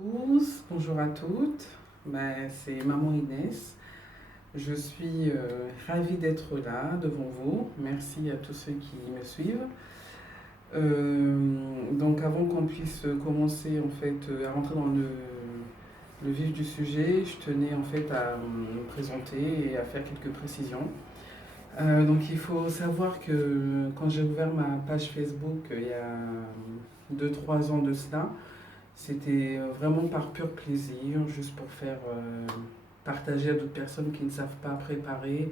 Tous, bonjour à toutes, c'est Maman Inès. Je suis ravie d'être là devant vous. Merci à tous ceux qui me suivent. Donc avant qu'on puisse commencer en fait à rentrer dans le vif du sujet, je tenais en fait à me présenter et à faire quelques précisions. Donc il faut savoir que quand j'ai ouvert ma page Facebook il y a 2-3 ans de cela, c'était vraiment par pur plaisir, juste pour faire partager à d'autres personnes qui ne savent pas préparer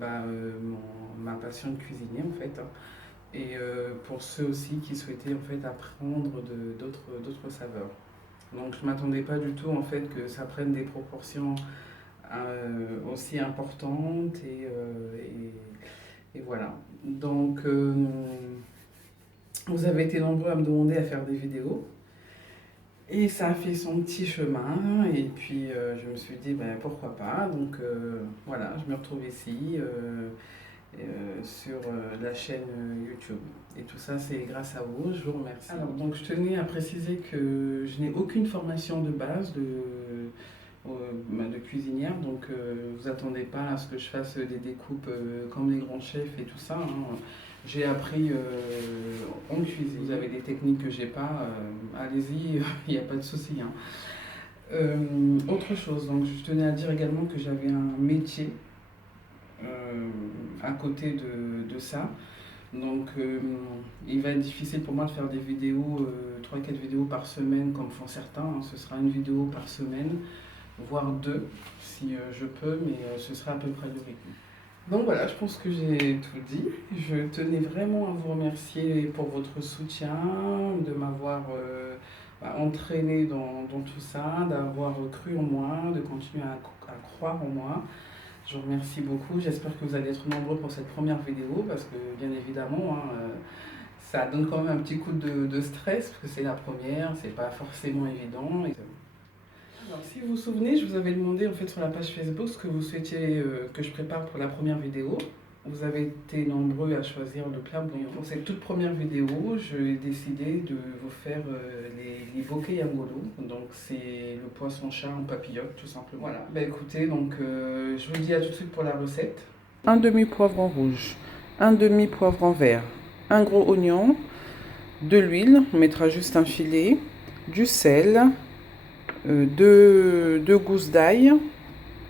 ma passion de cuisiner en fait, hein. Et pour ceux aussi qui souhaitaient en fait apprendre d'autres saveurs. Donc je ne m'attendais pas du tout en fait que ça prenne des proportions aussi importantes et voilà. Donc vous avez été nombreux à me demander à faire des vidéos. Et ça a fait son petit chemin, et puis je me suis dit pourquoi pas. Donc voilà, je me retrouve ici sur la chaîne YouTube. Et tout ça, c'est grâce à vous, je vous remercie. Alors, donc je tenais à préciser que je n'ai aucune formation de base de cuisinière, donc vous attendez pas à ce que je fasse des découpes comme les grands chefs et tout ça, hein. J'ai appris en cuisine. Vous avez des techniques que j'ai pas, allez-y, il n'y a pas de souci, hein. Autre chose, donc je tenais à dire également que j'avais un métier à côté de ça. Donc il va être difficile pour moi de faire des vidéos, 3-4 vidéos par semaine comme font certains, hein. Ce sera une vidéo par semaine, voire deux si je peux, mais ce sera à peu près le rythme. Donc voilà, je pense que j'ai tout dit. Je tenais vraiment à vous remercier pour votre soutien, de m'avoir entraîné dans tout ça, d'avoir cru en moi, de continuer à croire en moi. Je vous remercie beaucoup. J'espère que vous allez être nombreux pour cette première vidéo parce que bien évidemment, hein, ça donne quand même un petit coup de stress parce que c'est la première, c'est pas forcément évident. Alors, si vous vous souvenez, je vous avais demandé en fait sur la page Facebook ce que vous souhaitiez que je prépare pour la première vidéo. Vous avez été nombreux à choisir le plat bouillon. Pour cette toute première vidéo, j'ai décidé de vous faire les bokeh yangolo. Donc c'est le poisson-chat en papillote tout simplement. Voilà. Écoutez, donc je vous dis à tout de suite pour la recette. Un demi-poivron rouge, un demi-poivron vert, un gros oignon, de l'huile, on mettra juste un filet, du sel, 2 gousses d'ail,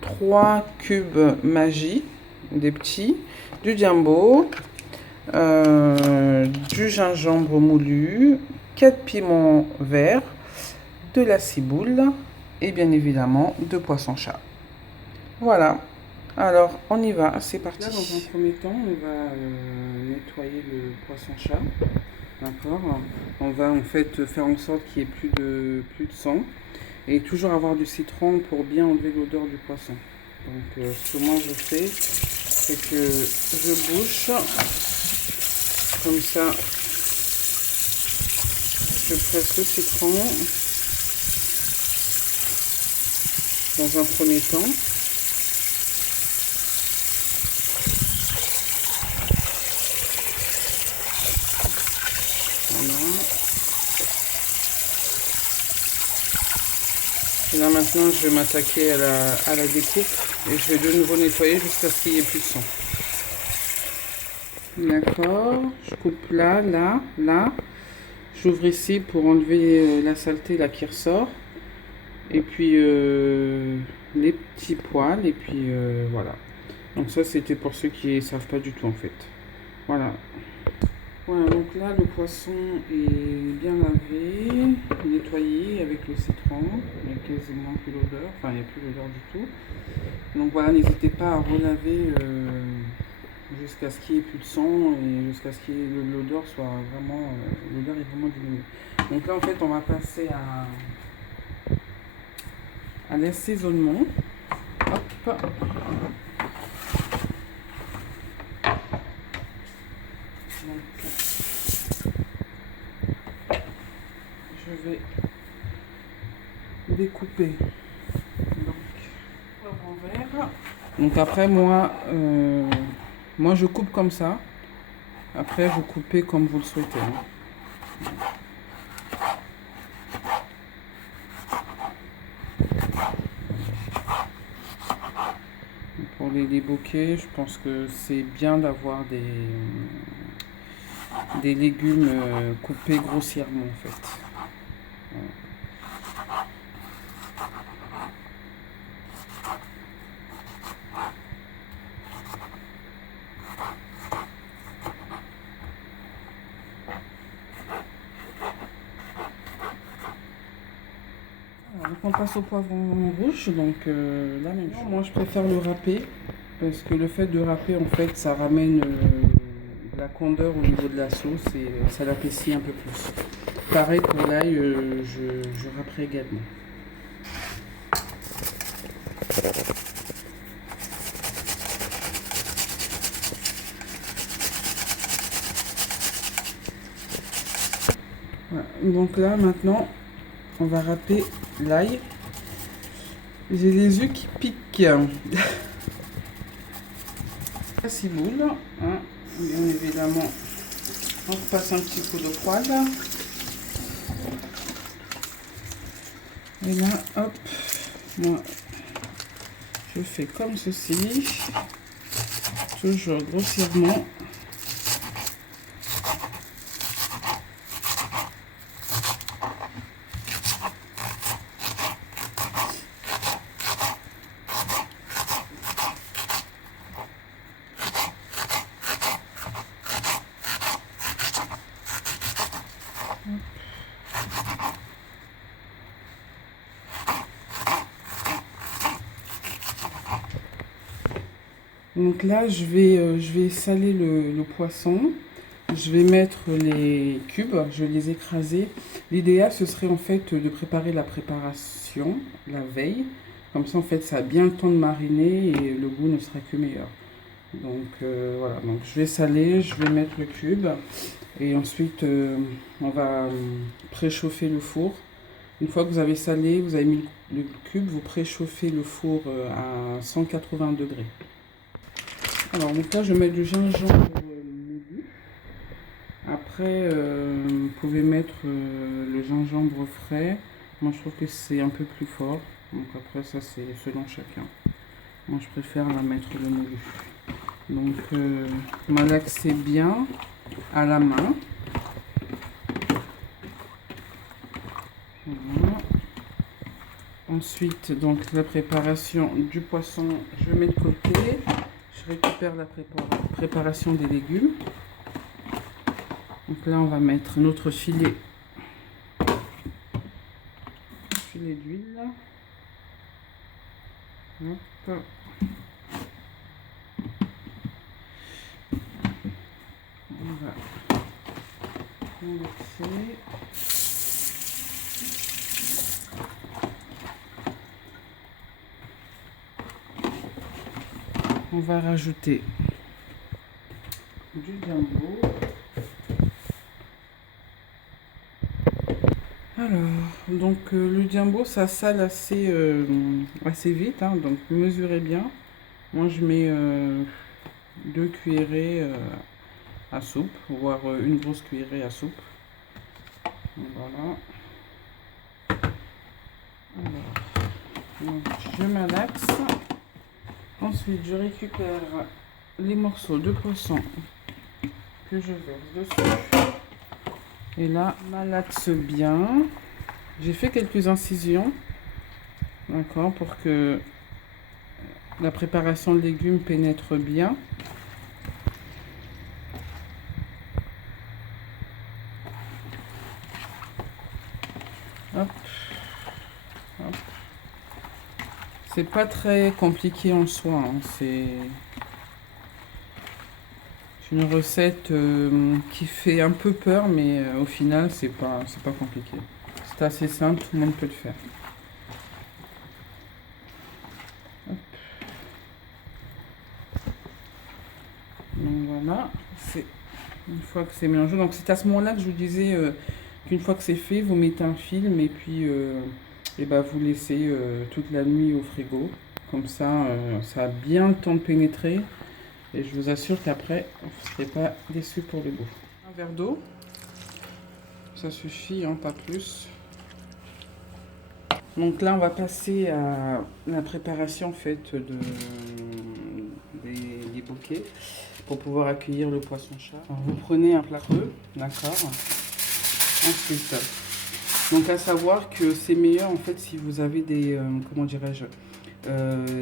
3 cubes Maggi, des petits, du jumbo, du gingembre moulu, 4 piments verts, de la ciboule et bien évidemment de poisson-chat. Voilà, alors on y va, c'est parti. Là, dans un premier temps, on va nettoyer le poisson-chat. D'accord. On va en fait faire en sorte qu'il n'y ait plus de sang. Et toujours avoir du citron pour bien enlever l'odeur du poisson. Donc ce que moi je fais, c'est que je bouche. Comme ça, je presse le citron dans un premier temps. Voilà. Et là maintenant je vais m'attaquer à la découpe et je vais de nouveau nettoyer jusqu'à ce qu'il n'y ait plus de sang. D'accord, je coupe là, là, là. J'ouvre ici pour enlever la saleté là qui ressort. Et puis les petits poils et puis voilà. Donc ça c'était pour ceux qui ne savent pas du tout en fait. Voilà. Voilà, donc là le poisson est bien lavé, nettoyé avec le citron, il n'y a quasiment plus l'odeur, enfin il n'y a plus l'odeur du tout. Donc voilà, n'hésitez pas à relaver jusqu'à ce qu'il n'y ait plus de sang et jusqu'à ce que l'odeur soit vraiment, l'odeur est vraiment diminuée. Donc là en fait on va passer à l'assaisonnement. Hop. Je vais découper poivron vert. Donc après moi je coupe comme ça. Après vous coupez comme vous le souhaitez. pour les bouquets, je pense que c'est bien d'avoir des légumes coupés grossièrement en fait. Voilà. Donc on passe au poivron rouge, donc la même chose. Moi je préfère le râper parce que le fait de râper en fait ça ramène de la candeur au niveau de la sauce et ça l'apprécie un peu plus. Pareil pour l'ail, je râperai également. Voilà. Donc là maintenant on va râper l'ail. J'ai les yeux qui piquent. Ça ciboule, hein. Bien évidemment, on passe un petit coup de froide. Et là, hop, moi, je fais comme ceci, toujours grossièrement. Donc là, je vais saler le poisson. Je vais mettre les cubes, je vais les écraser. L'idéal, ce serait en fait de préparer la préparation la veille. Comme ça, en fait, ça a bien le temps de mariner et le goût ne sera que meilleur. Donc voilà, donc je vais saler, je vais mettre le cube. Et ensuite, on va préchauffer le four. Une fois que vous avez salé, vous avez mis le cube, vous préchauffez le four à 180 degrés. Alors, donc là, je mets du gingembre moulu. Après, vous pouvez mettre le gingembre frais. Moi, je trouve que c'est un peu plus fort. Donc après, ça, c'est selon chacun. Moi, je préfère la mettre le moulu. Donc, malaxez bien à la main. Voilà. Ensuite, donc la préparation du poisson, je mets de côté. Je récupère la préparation des légumes. Donc là, on va mettre notre filet d'huile. Hop. On va mixer. On va rajouter du jumbo. Alors, donc le jumbo, ça sale assez vite, hein, donc mesurez bien. Moi, je mets 2 cuillerées à soupe, voire une grosse cuillerée à soupe. Voilà. Alors, donc, je malaxe. Ensuite, je récupère les morceaux de poisson que je verse dessus. Et là, malaxe bien. J'ai fait quelques incisions, d'accord, pour que la préparation de légumes pénètre bien. Hop. Hop. C'est pas très compliqué en soi, hein. C'est une recette qui fait un peu peur, mais au final, c'est pas compliqué. C'est assez simple, tout le monde peut le faire. Hop. Donc voilà, c'est une fois que c'est mélangé. Donc c'est à ce moment-là que je vous disais qu'une fois que c'est fait, vous mettez un film et puis vous laissez toute la nuit au frigo. Comme ça, ça a bien le temps de pénétrer. Et je vous assure qu'après, vous ne serez pas déçus pour le goût. Un verre d'eau, ça suffit, hein, pas plus. Donc là, on va passer à la préparation en fait bokeh pour pouvoir accueillir le poisson-chat. Vous prenez un plat creux, d'accord. Ensuite, donc à savoir que c'est meilleur en fait si vous avez des, comment dirais-je,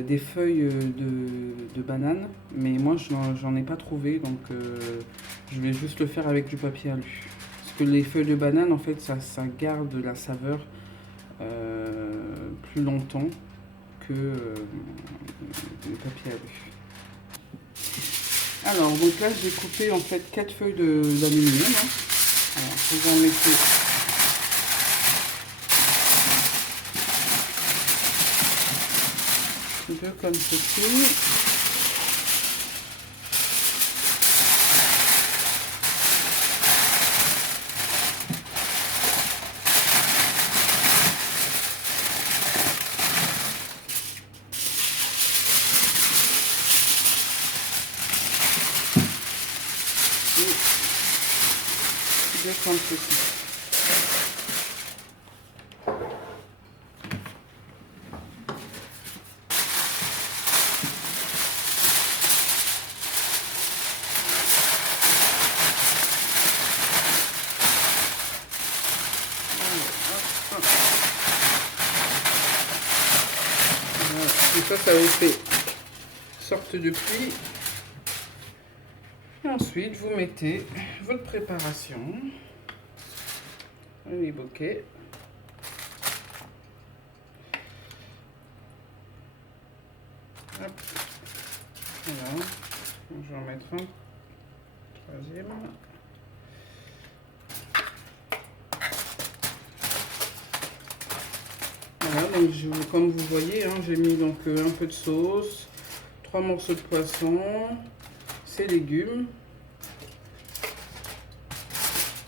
des feuilles de banane, mais moi j'en ai pas trouvé, donc je vais juste le faire avec du papier alu. Parce que les feuilles de banane en fait ça garde la saveur plus longtemps que le papier alu. Alors donc là j'ai coupé en fait 4 feuilles d'aluminium. Hein. Alors vous en mettez un peu comme ceci. Et comme ceci. Et ça vous fait sorte de pli. Et ensuite, vous mettez votre préparation. Les bokeh. Hop. Voilà. Je vais en mettre un troisième. Voilà, donc comme vous voyez, hein, j'ai mis donc un peu de sauce, 3 morceaux de poisson, ces légumes.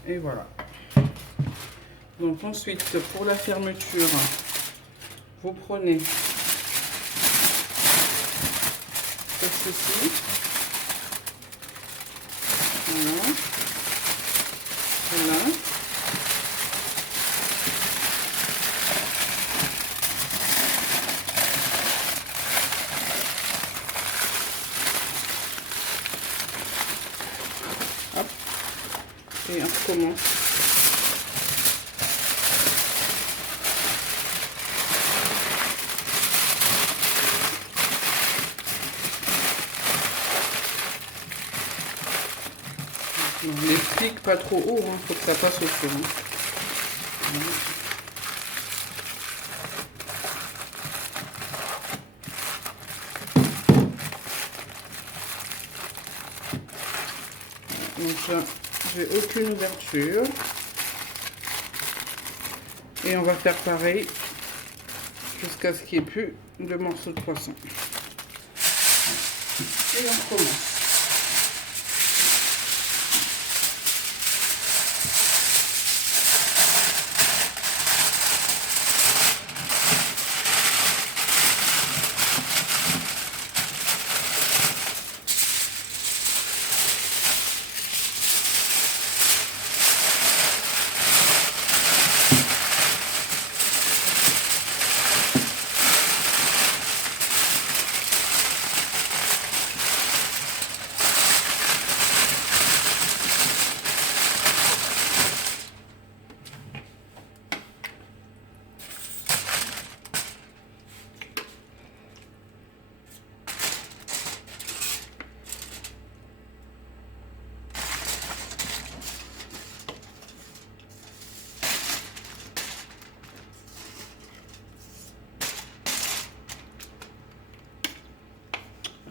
Et voilà. Donc ensuite, pour la fermeture, vous prenez ceci. Voilà. Voilà. Hop. Et on recommence. On l'explique pas trop haut, hein, faut que ça passe au feu. Hein. Voilà. Donc là, j'ai aucune ouverture. Et on va faire pareil jusqu'à ce qu'il n'y ait plus de morceaux de poisson. Et on commence.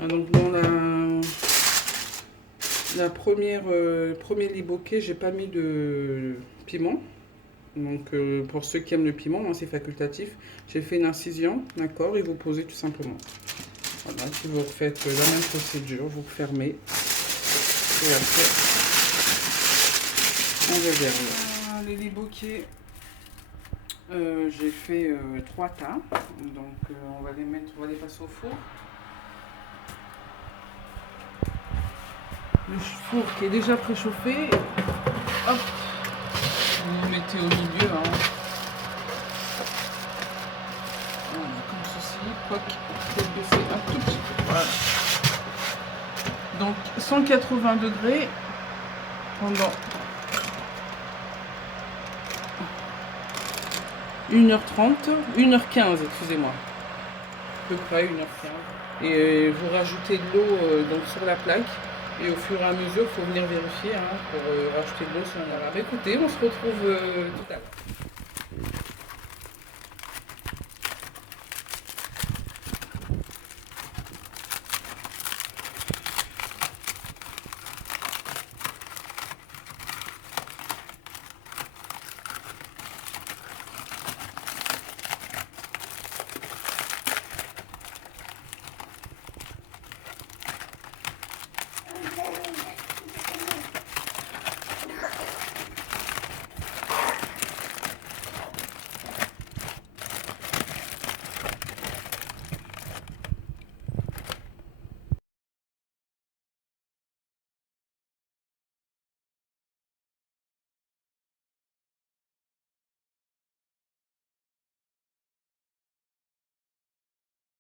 Donc dans la premier lit bokeh, j'ai pas mis de piment. Donc pour ceux qui aiment le piment, moi c'est facultatif. J'ai fait une incision, d'accord, et vous posez tout simplement. Voilà, si vous refaites la même procédure, vous fermez. Et après, on réserve. Les lits bokeh, j'ai fait 3 tas. Donc on va les passer au four. Le four qui est déjà préchauffé, hop, vous mettez au milieu, hein. Voilà, comme ceci, quoique, peut-être baisser un tout petit peu, voilà. Donc 180 degrés pendant 1h30, 1h15, excusez-moi. À peu près 1h15. Et vous rajoutez de l'eau donc sur la plaque. Et au fur et à mesure, il faut venir vérifier pour rajouter de l'eau sur la plaque. Écoutez, on se retrouve tout à l'heure.